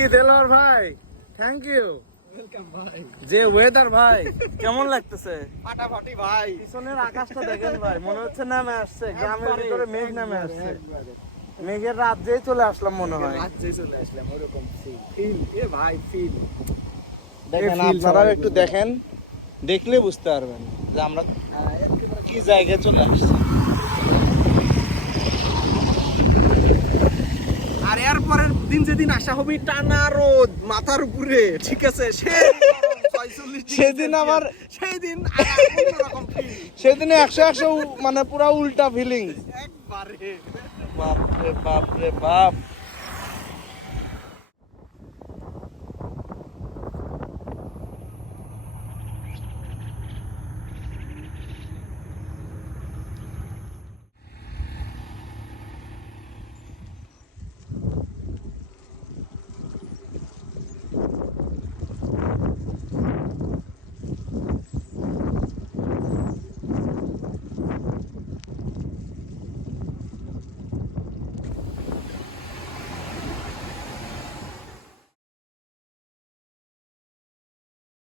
কি দেলোয়ার ভাই, thank you. যে ওয়েদার ভাই, কেমন লাগতেছে? ফাটাফাটি ভাই, পিছনের আকাশটা দেখেন ভাই, মনে হচ্ছে নামে আসছে, গ্রামের ভিতরে মেঘ নামে আসছে। মেঘের রাত যেই চলে আসলাম মনে হয়। রাজ্যে চলে আসলাম ওরকম ফিল। এ ভাই ফিল দেখেন, আপনারাও একটু দেখেন, দেখলে বুঝতে পারবেন যে আমরা কি জায়গায় চলে আসছি। আর এর পরের দিন যেদিন আসা হবে টানা রোদ মাথার উপরে, ঠিক আছে, সেদিন আমার সেদিন সেদিনে 100 মানে পুরা উল্টা ফিলিং। একবারে বাপ রে বাপ রে বাপ।